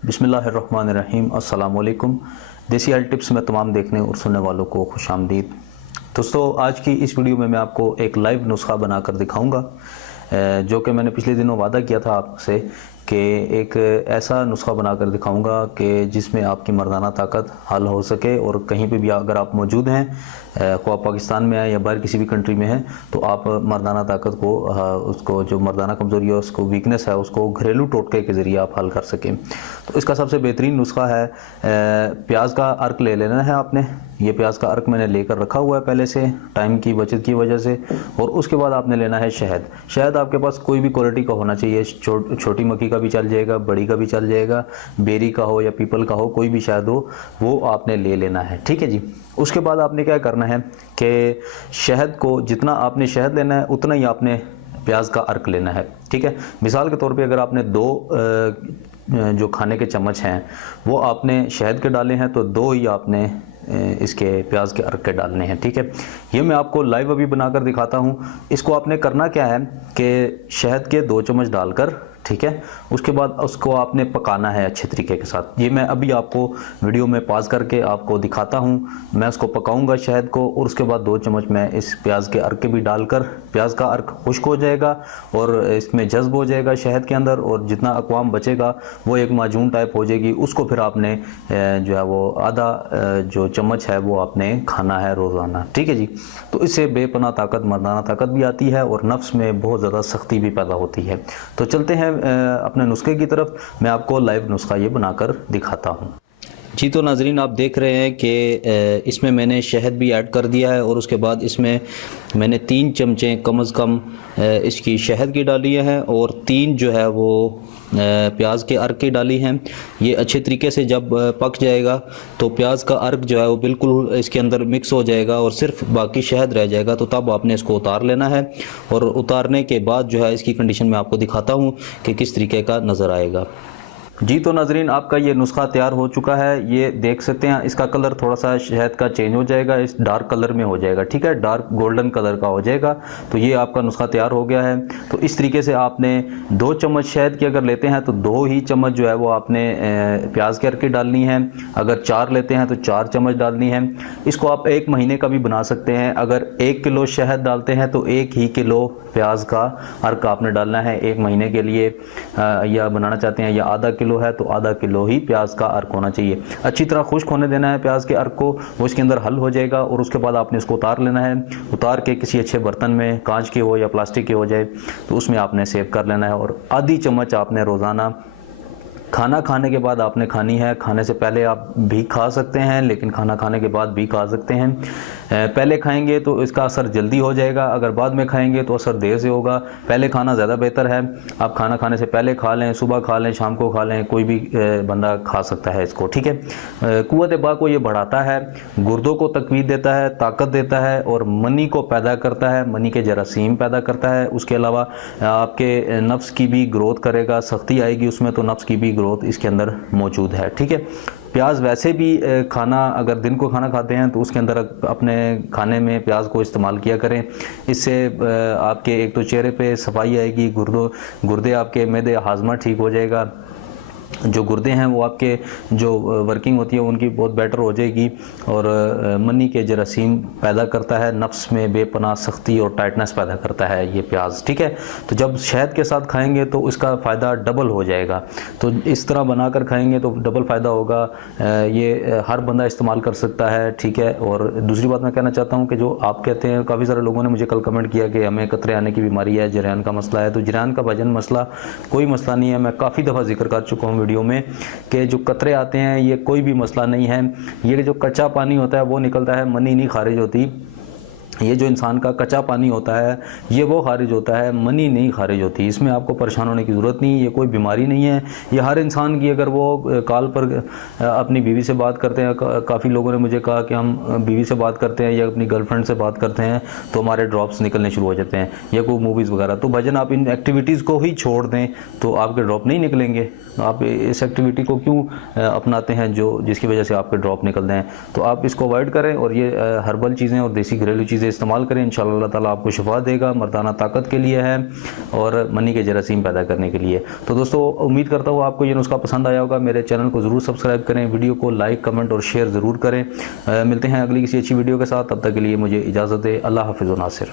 बिस्मिल्लाहिर्रहमानिर्रहीम। अस्सलाम वालेकुम। देसी हेल्थ टिप्स में तमाम देखने और सुनने वालों को खुश आमदीद। दोस्तों, आज की इस वीडियो में मैं आपको एक लाइव नुस्खा बनाकर दिखाऊंगा, जो कि मैंने पिछले दिनों वादा किया था आपसे कि एक ऐसा नुस्खा बनाकर दिखाऊंगा कि जिसमें आपकी मर्दाना ताकत हल हो सके, और कहीं पे भी अगर आप मौजूद हैं, ख्वाह पाकिस्तान में है या बाहर किसी भी कंट्री में है, तो आप मर्दाना ताकत को उसको जो मर्दाना कमज़ोरी है, उसको वीकनेस है, उसको घरेलू टोटके के ज़रिए आप हल कर सकें। तो इसका सबसे बेहतरीन नुस्खा है, प्याज का अर्क ले लेना है आपने। ये प्याज का अर्क मैंने लेकर रखा हुआ है पहले से, टाइम की बचत की वजह से। और उसके बाद आपने लेना है शहद। शहद आपके पास कोई भी क्वालिटी का होना चाहिए, छोटी मक्खी का भी चल जाएगा, बड़ी का भी चल जाएगा, बेरी का हो या पीपल का हो, कोई भी शहद हो, वो आपने ले लेना है। ठीक है जी। उसके बाद आपने क्या करना है कि शहद को, जितना आपने शहद लेना है उतना ही आपने प्याज का अर्क लेना है। ठीक है। मिसाल के तौर पे अगर आपने 2 जो खाने के चम्मच हैं वो आपने शहद के डाले हैं, तो 2 ही आपने इसके प्याज के अर्क के डालने हैं। ठीक है। ये मैं आपको लाइव अभी बनाकर दिखाता हूँ। इसको आपने करना क्या है कि शहद के 2 चम्मच डालकर, ठीक है, उसके बाद उसको आपने पकाना है अच्छे तरीके के साथ। ये मैं अभी आपको वीडियो में पॉज करके आपको दिखाता हूँ। मैं उसको पकाऊंगा शहद को, और उसके बाद 2 चम्मच मैं इस प्याज के अर्क के भी डालकर, प्याज का अर्क खुश्क हो जाएगा और इसमें जज्ब हो जाएगा शहद के अंदर, और जितना अक़वाम बचेगा वो एक माजून टाइप हो जाएगी। उसको फिर आपने जो है वो आधा जो चम्मच है वो आपने खाना है रोज़ाना। ठीक है जी। तो इससे बेपनाह ताकत, मर्दाना ताकत भी आती है और नफ्स में बहुत ज़्यादा सख्ती भी पैदा होती है। तो चलते हैं अपने नुस्खे की तरफ। मैं आपको लाइव नुस्खा ये बनाकर दिखाता हूँ जी। तो नाजरीन, आप देख रहे हैं कि इसमें मैंने शहद भी ऐड कर दिया है, और उसके बाद इसमें मैंने 3 चमचे कम अज़ कम इसकी शहद की डाली है, और 3 जो है वो प्याज के अर्क की डाली हैं। ये अच्छे तरीके से जब पक जाएगा तो प्याज का अर्क जो है वो बिल्कुल इसके अंदर मिक्स हो जाएगा और सिर्फ बाकी शहद रह जाएगा। तो तब आपने इसको उतार लेना है, और उतारने के बाद जो है इसकी कंडीशन मैं आपको दिखाता हूँ कि किस तरीके का नज़र आएगा जी। तो नाजरीन, आपका ये नुस्खा तैयार हो चुका है। ये देख सकते हैं, इसका कलर थोड़ा सा शहद का चेंज हो जाएगा, इस डार्क कलर में हो जाएगा। ठीक है, डार्क गोल्डन कलर का हो जाएगा। तो ये आपका नुस्खा तैयार हो गया है। तो इस तरीके से आपने 2 चम्मच शहद की अगर लेते हैं तो 2 ही चम्मच जो है वो आपने प्याज के अर्क की डालनी है। अगर 4 लेते हैं तो 4 चम्मच डालनी है। इसको आप 1 महीने का भी बना सकते हैं। अगर 1 किलो शहद डालते हैं तो 1 ही किलो प्याज का अर्क आपने डालना है 1 महीने के लिए। या बनाना चाहते हैं या आधा किलो है तो आधा किलो ही प्याज का अर्क होना चाहिए। अच्छी तरह खुश्क होने देना है प्याज के अर्क को, वो इसके अंदर हल हो जाएगा। और उसके बाद आपने इसको उतार लेना है। उतार के किसी अच्छे बर्तन में, कांच के हो या प्लास्टिक के हो जाए, तो उसमें आपने सेव कर लेना है। और आधी चम्मच आपने रोज़ाना खाना खाने के बाद आपने खानी है। खाने से पहले आप भी खा सकते हैं, लेकिन खाना खाने के बाद भी खा सकते हैं। पहले खाएंगे तो इसका असर जल्दी हो जाएगा, अगर बाद में खाएंगे तो असर देर से होगा। पहले खाना ज़्यादा बेहतर है। आप खाना खाने से पहले खा लें, सुबह खा लें, शाम को खा लें, कोई भी बंदा खा सकता है इसको। ठीक है। कुव्वत बा को ये बढ़ाता है, गुर्दों को तकवीत देता है, ताकत देता है, और मनी को पैदा करता है, मनी के जरासीम पैदा करता है। उसके अलावा आपके नफ्स की भी ग्रोथ करेगा, सख्ती आएगी उसमें, तो नफ्स की भी ग्रोथ इसके अंदर मौजूद है। ठीक है। प्याज वैसे भी खाना, अगर दिन को खाना खाते हैं तो उसके अंदर अपने खाने में प्याज को इस्तेमाल किया करें। इससे आपके एक तो चेहरे पे सफाई आएगी, गुर्दे आपके मैदे हाजमा ठीक हो जाएगा। जो गुर्दे हैं वो आपके जो वर्किंग होती है उनकी बहुत बेटर हो जाएगी, और मनी के जरासीम पैदा करता है, नफ्स में बेपनाह सख्ती और टाइटनेस पैदा करता है ये प्याज। ठीक है। तो जब शहद के साथ खाएंगे तो इसका फ़ायदा डबल हो जाएगा। तो इस तरह बनाकर खाएंगे तो डबल फ़ायदा होगा। ये हर बंदा इस्तेमाल कर सकता है। ठीक है। और दूसरी बात मैं कहना चाहता हूँ कि जो आप कहते हैं, काफ़ी सारे लोगों ने मुझे कल कमेंट किया कि हमें कतरे आने की बीमारी है, जरियान का मसला है। तो जरियान का वजन मसला कोई मसला नहीं है। मैं काफ़ी दफ़ा जिक्र कर चुका हूँ वीडियो में कि जो कतरे आते हैं ये कोई भी मसला नहीं है। ये जो कच्चा पानी होता है वो निकलता है, मनी नहीं खारिज होती। ये जो इंसान का कच्चा पानी होता है ये वो खारिज होता है, मनी नहीं खारिज होती। इसमें आपको परेशान होने की ज़रूरत नहीं। ये कोई बीमारी नहीं है। ये हर इंसान की, अगर वो कॉल पर अपनी बीवी से बात करते हैं, काफ़ी लोगों ने मुझे कहा कि हम बीवी से बात करते हैं या अपनी गर्लफ्रेंड से बात करते हैं तो हमारे ड्रॉप्स निकलने शुरू हो जाते हैं, या कोई मूवीज़ वगैरह। तो भजन आप इन एक्टिविटीज़ को ही छोड़ दें तो आपके ड्रॉप नहीं निकलेंगे। आप इस एक्टिविटी को क्यों अपनाते हैं जिसकी वजह से आपके ड्रॉप निकल दें। तो आप इसको अवॉइड करें, और ये हर्बल चीज़ें और देसी घरेलू चीज़ें इस्तेमाल करें, इंशाअल्लाह अल्लाह ताला आपको शिफा देगा। मर्दाना ताकत के लिए है और मनी के जरासीम पैदा करने के लिए। तो दोस्तों उम्मीद करता हूँ आपको ये नुस्खा पसंद आया होगा। मेरे चैनल को ज़रूर सब्सक्राइब करें, वीडियो को लाइक कमेंट और शेयर ज़रूर करें। मिलते हैं अगली किसी अच्छी वीडियो के साथ, तब तक के लिए मुझे इजाज़त है। अल्लाह हाफ़िज़ व नासिर।